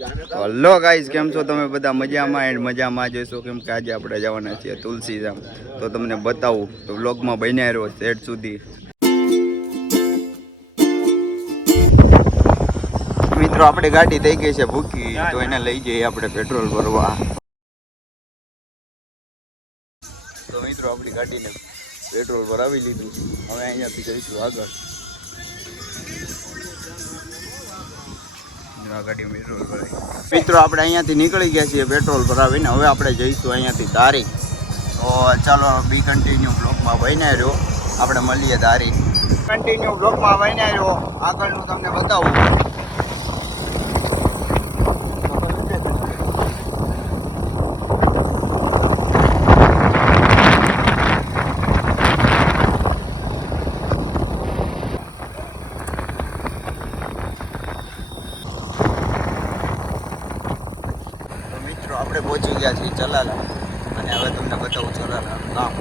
Hello guys, કેમ છો તમે બધા? મજામાં એન્ડ મજામાં જશો. કેમ કે આજે આપણે જવાના છીએ તુલસીધામ, તો તમને બતાવું તો વ્લોગમાં બન્યા રહ્યો સેટ સુધી. મિત્રો આપણી ગાડી થઈ ગઈ છે ભૂખી, તો એને લઈ જઈએ આપણે પેટ્રોલ ભરવા. તો મિત્રો આપણી ગાડીને પેટ્રોલ ભરાવી લીધું, હવે અહીંયાથી જઈશું આગળ. મિત્રો આપણે અહીંયાથી નીકળી ગયા છીએ પેટ્રોલ ભરાવીને. હવે આપણે જઈશું અહીંયાથી ધારી. તો ચાલો બી કન્ટિન્યુ બ્લોગમાં બન્યા રહ્યો, આપણે મળીએ ધારી. કન્ટિન્યુ બ્લોગમાં બન્યા રહ્યો, આગળનું તમને બતાવું. આપણે પહોંચી ગયા છીએ ચલાલા, અને હવે તમને બતાવું ચલાલાનું નામ.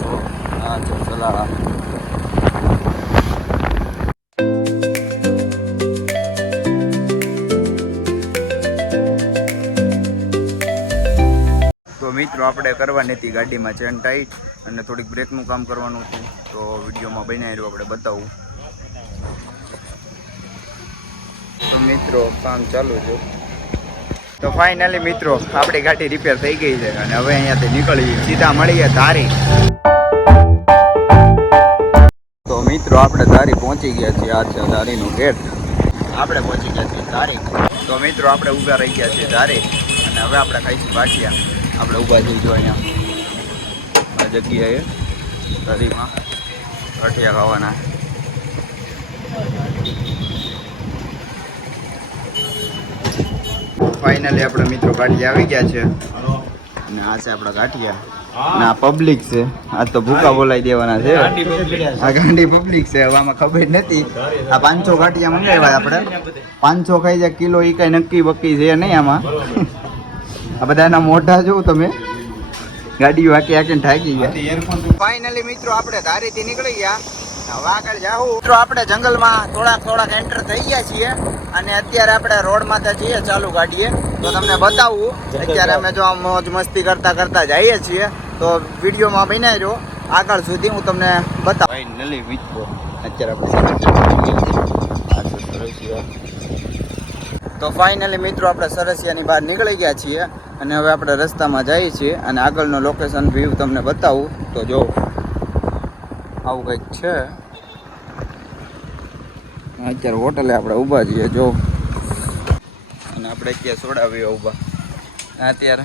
તો આ છે ચલાલા. તો મિત્રો આપણે કરવાની હતી ગાડીમાં ચેન ટાઈટ, અને થોડીક બ્રેકનું કામ કરવાનું હતું. તો વિડીયોમાં બન્યા રહ્યું, આપણે બતાવું. તો મિત્રો કામ ચાલુ છે. તો ફાઇનલી મિત્રો આપણી ગાડી રિપેર થઈ ગઈ છે, અને હવે અહીંયાથી નીકળીએ, સીધા મળીએ ધારી. તો મિત્રો આપણે ધારી પહોંચી ગયા છીએ. આ છે ધારીનું ગેટ. આપણે પહોંચી ગયા છીએ ધારી. તો મિત્રો આપણે ઊભા રહી ગયા છીએ ધારી, અને હવે આપણે ખાઈશું ગાંઠિયા. આપણે ઊભા જઈશું અહીંયા આ જગ્યાએ ધારીમાં ગાંઠિયા ખાવાના. ફાઇનલી આપણે મિત્રો ગાંઠિયા આવી ગયા છે, અને આ છે આપણા ગાંઠિયા. અને આ પબ્લિક છે, આ તો ભૂકા બોલાવી દેવાના છે. આ ગાંડી પબ્લિક છે, હવે આમાં ખબર નથી. આ 500 ગાંઠિયા મંગાવ્યા આપણે. 500 ખાઈ જાય કિલો, એ કઈ નક્કી બક્કી છે નહીં આમાં. આ બધાના મોઢા જોઉં તમે, ગાડી વાંકી આંકીને થાકી ગયા. ફાઇનલી મિત્રો આપણે ધારીથી નીકળી ગયા, હવે આગળ જાઉં. મિત્રો આપણે જંગલમાં થોડાક એન્ટર થઈ ગયા છીએ, અને અત્યારે આપણે રોડમાં જઈએ ચાલુ ગાડીએ. તો તમને બતાવું, અત્યારે અમે જો મોજ મસ્તી કરતા જઈએ છીએ. તો વિડીયોમાં બન્યા રહ્યો, આગળ સુધી હું તમને બતાવું. ફાઇનલી મિત્રો અત્યારે તો ફાઇનલી મિત્રો આપણે સરસિયાની બહાર નીકળી ગયા છીએ, અને હવે આપણે રસ્તામાં જઈએ છીએ, અને આગળનો લોકેશન વ્યૂ તમને બતાવું. તો જો આવું કંઈક છે. અત્યારે હોટલે આપણે ઊભા છીએ જો, અને આપણે ક્યાં સોડા પીવા ઊભા. અત્યારે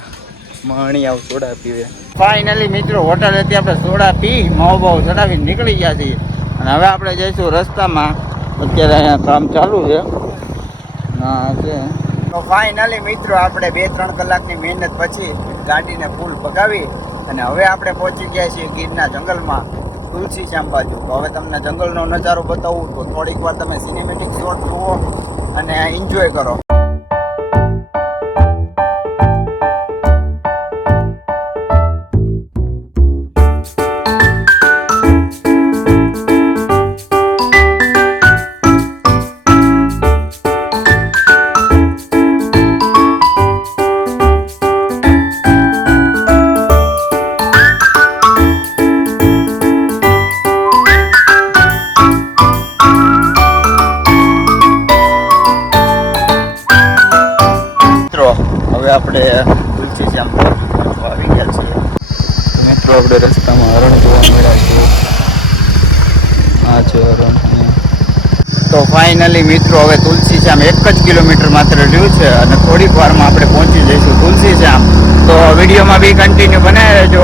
મણી આવું સોડા પીવે. ફાઇનલી મિત્રો હોટલેથી આપણે સોડા પી માવો બાવો ચડાવીને નીકળી ગયા છીએ, અને હવે આપણે જઈશું રસ્તામાં. અત્યારે અહીંયા કામ ચાલુ છે. ના છે. તો ફાઇનલી મિત્રો આપણે 2-3 કલાકની મહેનત પછી ગાડીને ફૂલ ભગાવી, અને હવે આપણે પહોંચી ગયા છીએ ગીરના જંગલમાં, તુલસીશ્યામ બાજુ. તો હવે તમને જંગલનો નજારો બતાવું, તો થોડીક વાર તમે સિનેમેટિક શોટ જુઓ અને એન્જોય કરો. હવે આપણે તુલસીશ્યામ આવી ગયા છીએ. મિત્રો આપણે રસ્તામાં હરણ જોવા મળ્યા છે. આ છે હરણ. તો ફાઇનલી મિત્રો હવે તુલસીશ્યામ 1 જ કિલોમીટર માત્ર રહ્યું છે, અને થોડીક વારમાં આપણે પહોંચી જઈશું તુલસીશ્યામ. તો વિડીયોમાં બી કન્ટિન્યુ બનાવી રહેજો,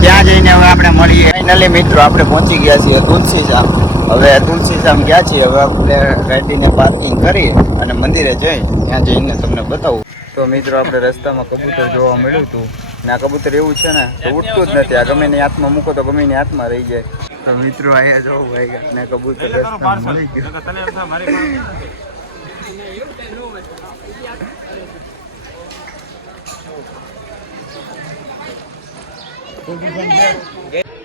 ત્યાં જઈને હવે આપણે મળીએ. ફાઇનલી મિત્રો આપણે પહોંચી ગયા છીએ તુલસીશ્યામ. હવે તુલસીશ્યામ ગયા છીએ, હવે આપણે ગાડીને પાર્કિંગ કરી અને મંદિરે જઈ ત્યાં જઈને તમને બતાવું. તો મિત્રો આપણે રસ્તામાં કબૂતર જોવા મળ્યું હતું, ને આ કબૂતર એવું છે ને તો ઉઠતું જ નથી. આ ગમે એની હાથમાં મૂકો તો ગમે એની હાથમાં રહી જાય. તો મિત્રો અહીંયા જો ભાઈ ને કબૂતર રસ્તામાં મળી ગયું.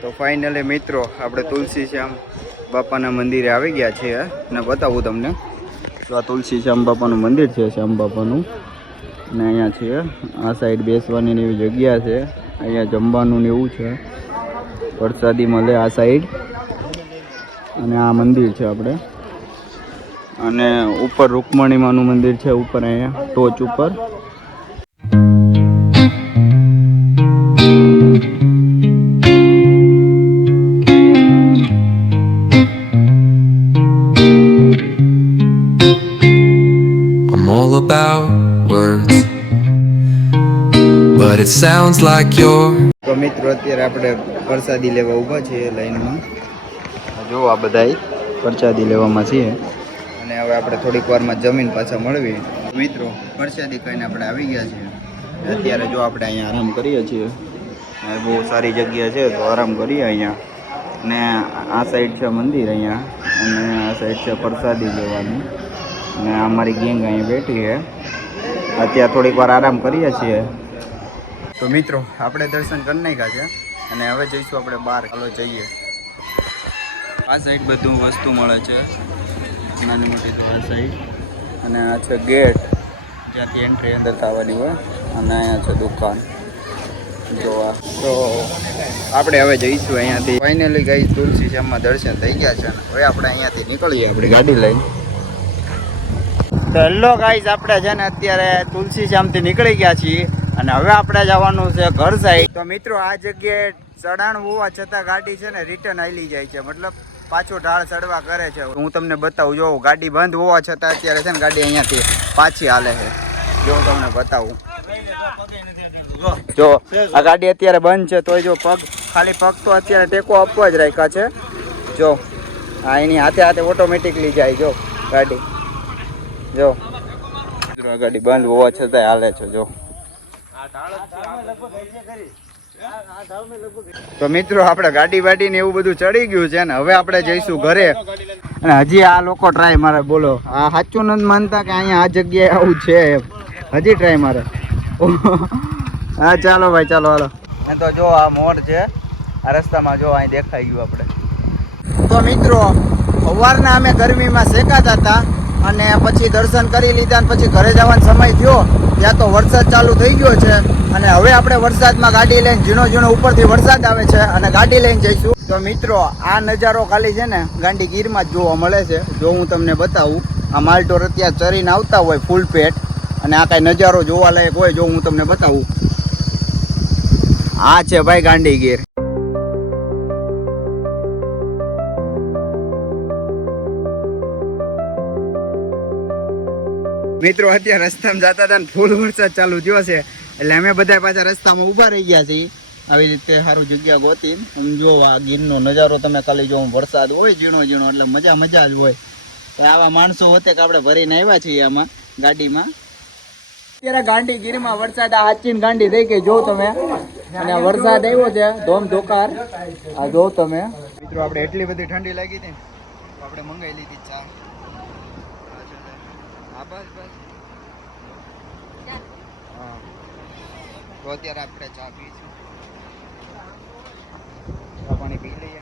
તો ફાઇનલી મિત્રો આપણે તુલસીશ્યામ બાપાના મંદિરે આવી ગયા છીએ, અને બતાવું તમને. તો આ તુલસી શ્યામ બાપાનું મંદિર છે, શ્યામ બાપાનું. અને અહીંયા છે આ સાઈડ બેસવાની ને એવી જગ્યા છે, અહીંયા જમવાનું ને એવું છે, વરસાદી મળે આ સાઈડ. અને આ મંદિર છે આપણે. અને ઉપર રૂકમણીમાનું મંદિર છે ઉપર, અહીંયા ટોચ ઉપર. I'm all about words, but it sounds like you're. તો મિત્રો અત્યારે આપણે પ્રસાદી લેવા ઊભા છીએ લાઈનમાં. જો આ બધાય પ્રસાદી લેવામાં છીએ અને હવે આપણે થોડીક વારમાં જમીન પાછા મળવી. મિત્રો પ્રસાદી કહીને આપણે આવી ગયા છીએ. અત્યારે જો આપણે અહીંયા આરામ કરીએ છીએ, બહુ સારી જગ્યા છે તો આરામ કરીએ અહીંયા. અને આ સાઈડ છે મંદિર અહીંયા, અને આ સાઈડ છે પ્રસાદી લેવાની. અને અમારી ગેંગ અહીંયા બેઠી છે. અત્યારે થોડીક વાર આરામ કરીએ છીએ. તો મિત્રો આપણે દર્શન કરી નાખ્યા છે અને હવે જઈશું આપણે બહાર. ચાલો જઈએ. આ સાઈડ બધું વસ્તુ મળે છે, નાની મોટી તો આ સાઈડ. અને આ છે ગેટ જ્યાંથી એન્ટ્રી અંદર થવાની હોય. અને અહીંયા છે દુકાન જોવા. તો આપણે હવે જઈશું અહીંયાથી. ફાઇનલી ગઈ તુલસી શ્યામમાં દર્શન થઈ ગયા છે. હવે આપણે અહીંયાથી નીકળીએ આપણી ગાડી લઈને. તો હેલો ગાઈઝ, આપણે છે ને અત્યારે તુલસી શ્યામથી નીકળી ગયા છીએ અને હવે આપણે જવાનું છે ઘર સાઈડ. તો મિત્રો આ જગ્યાએ ચઢાણ હોવા છતાં ગાડી છે ને રિટર્ન હાલી જાય છે, મતલબ પાછો ઢાળ ચડવા કરે છે. હું તમને બતાવું. જો ગાડી બંધ હોવા છતાં અત્યારે છે ને ગાડી અહીંયાથી પાછી હાલે છે. જો હું તમને બતાવું. જો આ ગાડી અત્યારે બંધ છે તોય જો પગ તો અત્યારે ટેકો આપવા જ રાખ્યા છે. જો હા, એની હાથે હાથે ઓટોમેટિકલી જાય. જો ગાડી જો આ ગાડી બંધ હોવા છતાં હાલે છે. જો તો મિત્રો આપણે ગાડી વાડી ને એવું બધું ચડી ગયું છે ને હવે આપણે જઈશું ઘરે. અને હજી આ લોકો ટ્રાય મારે, બોલો આ સાચું નથી માનતા કે અહીંયા આ જગ્યાએ આવું છે. હજી ટ્રાય મારે. હા ચાલો ભાઈ, ચાલો હાલો. તો જો આ મોર છે આ રસ્તામાં, જો અહીં દેખાઈ ગયું આપણે. તો મિત્રો સવારના અમે ગરમીમાં શેકાતા હતા અને પછી દર્શન કરી લીધા અને પછી ઘરે જવાનો સમય થયો ત્યાં તો વરસાદ ચાલુ થઈ ગયો છે. અને હવે આપણે વરસાદમાં ગાડી લઈને ઝીણો ઝીણો ઉપરથી વરસાદ આવે છે અને ગાડી લઈને જઈશું. તો મિત્રો આ નજારો ખાલી છે ને ગાંડી ગીરમાં જ જોવા મળે છે. જો હું તમને બતાવું, આ માલઢોર અત્યારે ચરીને આવતા હોય ફૂલ પેટ અને આ કાંઈ નજારો જોવા લાયક હોય. જો હું તમને બતાવું, આ છે ભાઈ ગાંડી ગીર. મિત્રો અત્યારે રસ્તામાં જતા હતા ને ફૂલ વરસાદ ચાલુ થયો છે એટલે અમે બધા પાછા રસ્તામાં ઊભા રહી ગયા છીએ આવી રીતે સારું જગ્યા ગોતી. જો આ ગીરનો નજારો તમે ખાલી જો, વરસાદ હોય ઝીણો ઝીણો એટલે મજા જ હોય. તો આવા માણસો હોતે કે આપણે ભરીને આવ્યા છીએ આમાં ગાડીમાં. અત્યારે ગાંડી ગીરમાં વરસાદ આ હાચીને ગાંડી થઈ ગઈ જો તમે. અને વરસાદ આવ્યો છે ધોમ ધોકાર. આ જો તમે મિત્રો, આપણે એટલી બધી ઠંડી લાગી હતી આપણે મંગાવી લીધી ચા. બસ હા, તો અત્યારે આપણે ચા પીશું, ચા પાણી પી લઈએ.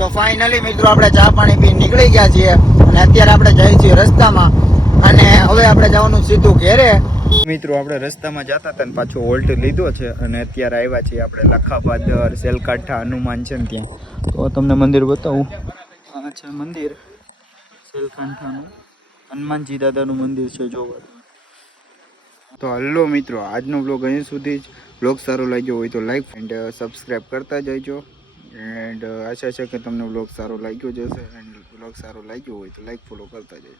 તો ફાઇનલી મિત્રો આપણે ચા પાણી પી નીકળી ગયા છીએ અને અત્યારે આપણે જઈએ છીએ રસ્તામાં અને હવે આપણે જવાનું સીધું ઘેરે. મિત્રો આપણે રસ્તામાં જતા હતા ને પાછો હોલ્ટ લીધો છે અને અત્યારે આવ્યા છીએ આપણે લખાપાદર સેલકાંઠા હનુમાન છે ને ત્યાં. તો તમને મંદિર બતાવું. આ છે મંદિર સેલકાંઠાનું, હનુમાનજી દાદાનું મંદિર છે જોવા. તો હલો મિત્રો, આજનો બ્લોગ અહીં સુધી જ. બ્લોગ સારો લાગ્યો હોય તો લાઈક એન્ડ સબસ્ક્રાઈબ કરતા જજો. એન્ડ આશા છે કે તમને બ્લોગ સારો લાગ્યો જશે. એન્ડ બ્લોગ સારો લાગ્યો હોય તો લાઈક ફોલો કરતા જજો.